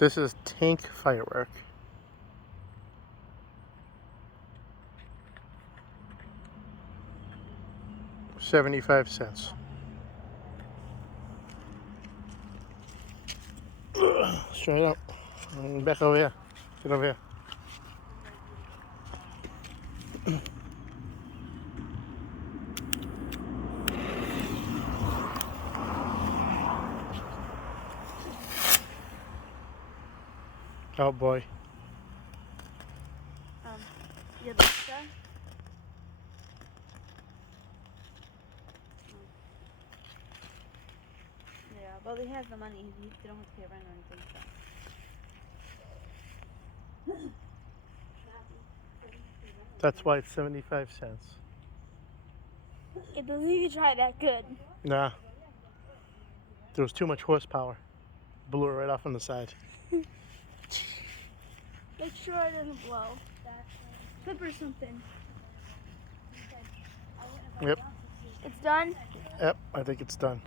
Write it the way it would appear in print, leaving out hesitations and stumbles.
This is Tank Firework. $0.75. Straight up. And back over here. Get over here. Oh boy. You like that? Yeah, but he has the money. He don't have to pay rent or anything. So. That's why it's 75 cents. It doesn't even try that good. Nah. There was too much horsepower. Blew it right off on the side. Make sure it doesn't blow. Flip or something. Yep. It's done? Yep, I think it's done.